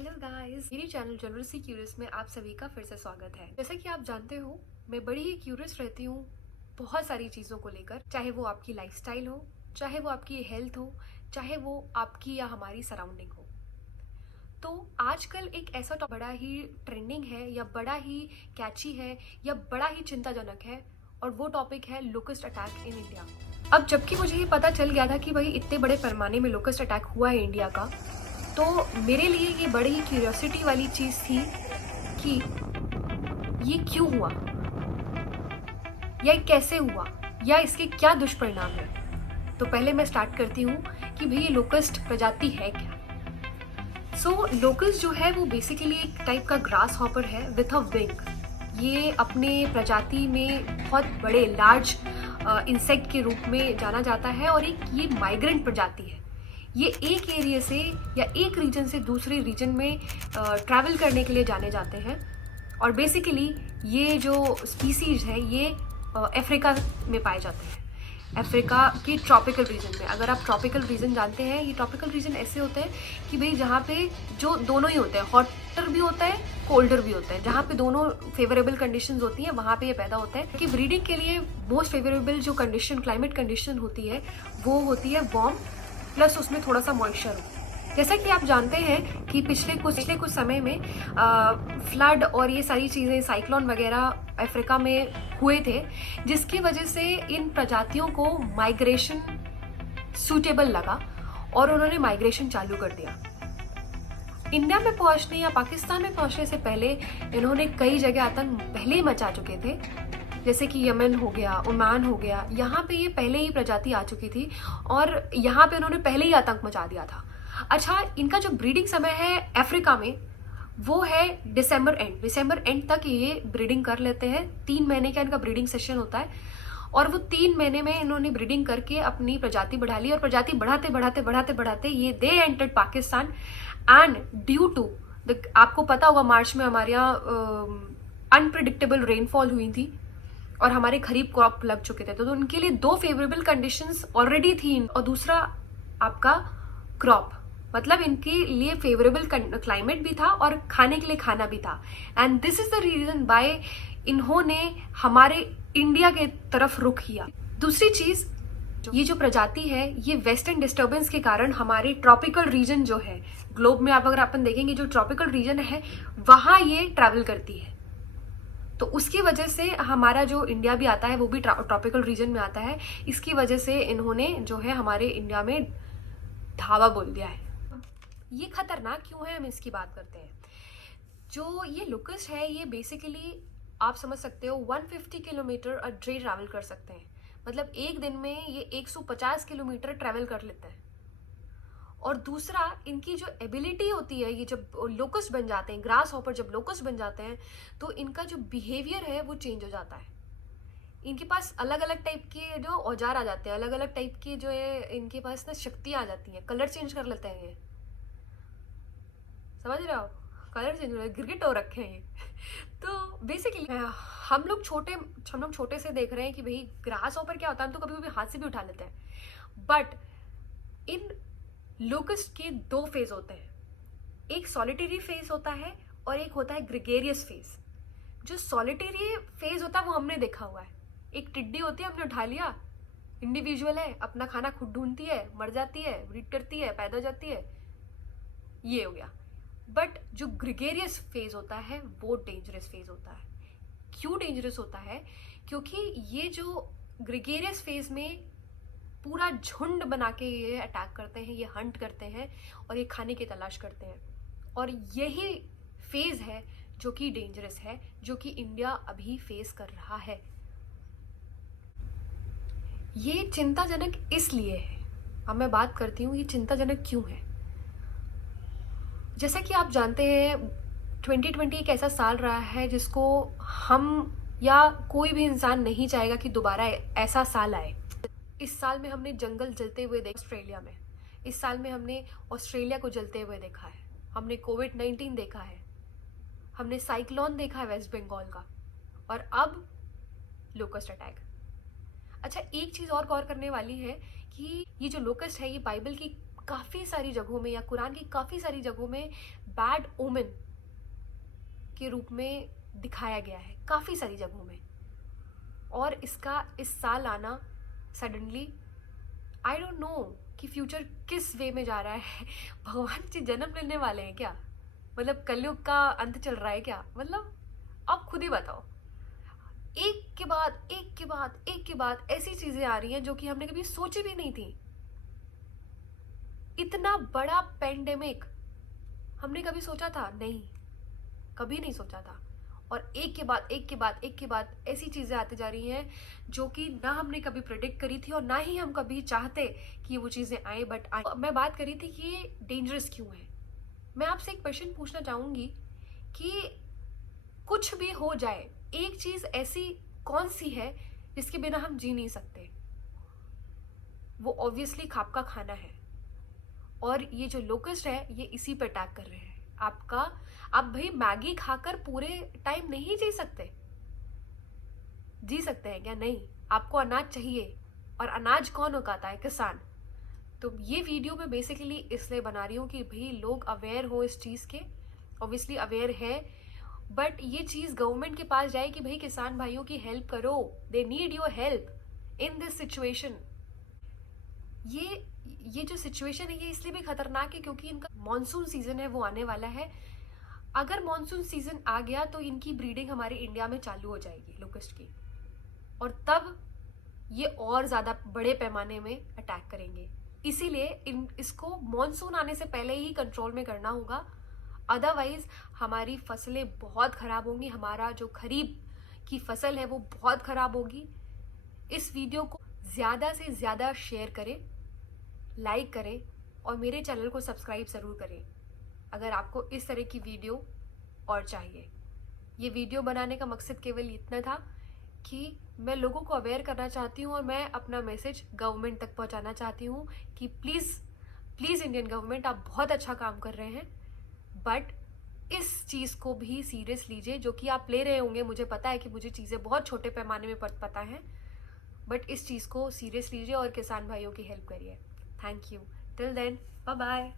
Hello guys, मेरी channel general सी curious में आप सभी का फिर से स्वागत है। जैसा कि आप जानते हो, मैं बड़ी ही क्यूरियस रहती हूँ बहुत सारी चीज़ों को लेकर, चाहे वो आपकी लाइफस्टाइल हो, चाहे वो आपकी हेल्थ हो, चाहे वो आपकी या हमारी सराउंडिंग हो। तो आजकल एक ऐसा बड़ा ही ट्रेंडिंग है या बड़ा ही कैची है या बड़ा ही चिंताजनक है, और वो टॉपिक है लोकस्ट अटैक इन इंडिया। अब जबकि मुझे ये पता चल गया था कि भाई इतने बड़े पैमाने में लोकस्ट अटैक हुआ है इंडिया का, तो मेरे लिए ये बड़ी ही क्यूरियोसिटी वाली चीज़ थी कि ये क्यों हुआ, या ये कैसे हुआ, या इसके क्या दुष्परिणाम है। तो पहले मैं स्टार्ट करती हूँ कि भाई ये लोकस्ट प्रजाति है क्या। लोकस्ट जो है वो बेसिकली एक टाइप का ग्रास हॉपर है विथ अ विंग। ये अपने प्रजाति में बहुत बड़े लार्ज इंसेक्ट के रूप में जाना जाता है, और एक ये माइग्रेंट प्रजाति है। ये एक एरिया से या एक रीजन से दूसरे रीजन में ट्रैवल करने के लिए जाने जाते हैं। और बेसिकली ये जो स्पीसीज है ये अफ्रीका में पाए जाते हैं, अफ्रीका की ट्रॉपिकल रीजन में। अगर आप ट्रॉपिकल रीजन जानते हैं, ये ट्रॉपिकल रीजन ऐसे होते हैं कि भाई जहाँ पे जो दोनों ही होते हैं, हॉटर भी होता है, कोल्डर भी होता है, जहाँ पे दोनों फेवरेबल कंडीशंस होती हैं वहाँ पे ये पैदा होता है। कि ब्रीडिंग के लिए मोस्ट फेवरेबल जो कंडीशन, क्लाइमेट कंडीशन होती है वो होती है वार्म, प्लस उसमें थोड़ा सा मॉइस्चर हो। जैसा कि आप जानते हैं कि पिछले कुछ समय में फ्लड और ये सारी चीज़ें, साइक्लोन वगैरह अफ्रीका में हुए थे, जिसकी वजह से इन प्रजातियों को माइग्रेशन सूटेबल लगा और उन्होंने माइग्रेशन चालू कर दिया। इंडिया में पहुंचने या पाकिस्तान में पहुंचने से पहले इन्होंने कई जगह आतंक पहले ही मचा चुके थे, जैसे कि यमन हो गया, ओमान हो गया। यहाँ पे ये पहले ही प्रजाति आ चुकी थी और यहाँ पे उन्होंने पहले ही आतंक मचा दिया था। अच्छा, इनका जो ब्रीडिंग समय है अफ्रीका में वो है दिसंबर एंड तक ये ब्रीडिंग कर लेते हैं। 3 महीने का इनका ब्रीडिंग सेशन होता है, और वो 3 महीने में इन्होंने ब्रीडिंग करके अपनी प्रजाति बढ़ा ली। और प्रजाति बढ़ाते बढ़ाते बढ़ाते बढ़ाते ये they entered Pakistan. And due to आपको पता होगा, मार्च में हमारे यहाँ अनप्रिडिक्टेबल रेनफॉल हुई थी और हमारे खरीफ क्रॉप लग चुके थे, तो उनके लिए 2 फेवरेबल कंडीशंस ऑलरेडी थी। और दूसरा आपका क्रॉप, मतलब इनके लिए फेवरेबल क्लाइमेट भी था और खाने के लिए खाना भी था। And this is the reason by इन्होंने हमारे इंडिया के तरफ रुख किया। दूसरी चीज, ये जो प्रजाति है ये वेस्टर्न डिस्टर्बेंस के कारण हमारे ट्रॉपिकल रीजन जो है ग्लोब में, आप अगर अपन देखेंगे जो ट्रॉपिकल रीजन है वहां ये ट्रैवल करती है, तो उसकी वजह से हमारा जो इंडिया भी आता है वो भी ट्रॉपिकल रीजन में आता है। इसकी वजह से इन्होंने जो है हमारे इंडिया में धावा बोल दिया है। ये खतरनाक क्यों है, हम इसकी बात करते हैं। जो ये लोकस्ट है ये बेसिकली आप समझ सकते हो 150 किलोमीटर अ डे ट्रैवल कर सकते हैं, मतलब एक दिन में ये 150 किलोमीटर ट्रैवल कर लेते हैं। और दूसरा, इनकी जो एबिलिटी होती है, ये जब लोकस्ट बन जाते हैं, ग्रास हॉपर जब लोकस्ट बन जाते हैं, तो इनका जो बिहेवियर है वो चेंज हो जाता है। इनके पास अलग अलग टाइप के जो औजार आ जाते हैं, अलग अलग टाइप के जो है इनके पास ना शक्तियाँ आ जाती हैं। कलर चेंज कर लेते हैं ये, समझ रहे हो, कलर चेंज हो रहा है, गिरगिट हो रखे हैं ये। तो बेसिकली हम लोग छोटे से देख रहे हैं कि भाई ग्रास हॉपर क्या होता है, हम तो कभी कभी हाथ से भी उठा लेते हैं। बट इन लोकस्ट के 2 फेज होते हैं, एक सॉलिटरी फेज होता है और एक होता है ग्रेगेरियस फेज। जो सॉलिटरी फेज होता है वो हमने देखा हुआ है, एक टिड्डी होती है, हमने उठा लिया, इंडिविजुअल है, अपना खाना खुद ढूंढती है, मर जाती है, ब्रीड करती है, पैदा हो जाती है, ये हो गया। बट जो ग्रेगेरियस फेज होता है वो डेंजरस फेज होता है। क्यों डेंजरस होता है? क्योंकि ये जो ग्रेगेरियस फेज में पूरा झुंड बना के ये अटैक करते हैं, ये हंट करते हैं और ये खाने की तलाश करते हैं। और यही फेज है जो कि डेंजरस है, जो कि इंडिया अभी फेस कर रहा है। ये चिंताजनक इसलिए है, अब मैं बात करती हूँ ये चिंताजनक क्यों है। जैसा कि आप जानते हैं 2020 एक ऐसा साल रहा है जिसको हम या कोई भी इंसान नहीं चाहेगा कि दोबारा ऐसा साल आए। इस साल में हमने जंगल जलते हुए देखा ऑस्ट्रेलिया में, इस साल में हमने ऑस्ट्रेलिया को जलते हुए देखा है, हमने कोविड-19 देखा है, हमने साइक्लोन देखा है वेस्ट बंगाल का, और अब लोकस्ट अटैक। अच्छा, एक चीज़ और गौर करने वाली है कि ये जो लोकस्ट है ये बाइबल की काफ़ी सारी जगहों में या कुरान की काफ़ी सारी जगहों में बैड ओमेन के रूप में दिखाया गया है, काफ़ी सारी जगहों में। और इसका इस साल आना सडनली, आई डोंट नो कि फ्यूचर किस वे में जा रहा है। भगवान जी जन्म लेने वाले हैं क्या? मतलब कलयुग का अंत चल रहा है क्या? मतलब आप खुद ही बताओ। एक के बाद एक के बाद एक के बाद ऐसी चीजें आ रही हैं जो कि हमने कभी सोची भी नहीं थी। इतना बड़ा पेंडेमिक हमने कभी सोचा था? नहीं, कभी नहीं सोचा था। और एक के बाद एक के बाद एक के बाद ऐसी चीजें आती जा रही हैं जो कि ना हमने कभी प्रेडिक्ट करी थी और ना ही हम कभी चाहते कि वो चीजें आए, बट आए। मैं बात करी थी कि ये डेंजरस क्यों है। मैं आपसे एक क्वेश्चन पूछना चाहूंगी कि कुछ भी हो जाए, एक चीज ऐसी कौन सी है जिसके बिना हम जी नहीं सकते? वो ऑब्वियसली खाप का खाना है। और ये जो लोकस्ट है ये इसी पे अटैक कर रहे हैं आपका। आप भाई मैगी खाकर पूरे टाइम नहीं जी सकते? जी सकते हैं क्या? नहीं, आपको अनाज चाहिए। और अनाज कौन उगाता है? किसान। तो ये वीडियो मैं बेसिकली इसलिए बना रही हूँ कि भाई लोग अवेयर हो इस चीज के। ऑब्वियसली अवेयर है, बट ये चीज गवर्नमेंट के पास जाए कि भाई किसान भाइयों की हेल्प करो, they need your help in this situation. ये जो सिचुएशन है ये इसलिए भी खतरनाक है क्योंकि इनका मॉनसून सीजन है वो आने वाला है। अगर मॉनसून सीजन आ गया तो इनकी ब्रीडिंग हमारे इंडिया में चालू हो जाएगी लोकस्ट की, और तब ये और ज्यादा बड़े पैमाने में अटैक करेंगे। इसीलिए इसको मॉनसून आने से पहले ही कंट्रोल में करना होगा, अदरवाइज हमारी फसलें बहुत खराब होंगी। हमारा जो खरीफ की फसल है वो बहुत खराब होगी। इस वीडियो को ज्यादा से ज्यादा शेयर करें, लाइक करें और मेरे चैनल को सब्सक्राइब जरूर करें अगर आपको इस तरह की वीडियो और चाहिए। ये वीडियो बनाने का मकसद केवल इतना था कि मैं लोगों को अवेयर करना चाहती हूँ और मैं अपना मैसेज गवर्नमेंट तक पहुँचाना चाहती हूँ कि प्लीज़ प्लीज़ इंडियन गवर्नमेंट, आप बहुत अच्छा काम कर रहे हैं, बट इस चीज़ को भी सीरियस लीजिए। जो कि आप ले रहे होंगे, मुझे पता है कि मुझे चीज़ें बहुत छोटे पैमाने में पता है, बट इस चीज़ को सीरियस लीजिए और किसान भाइयों की हेल्प करिए। Thank you. Till then, bye bye.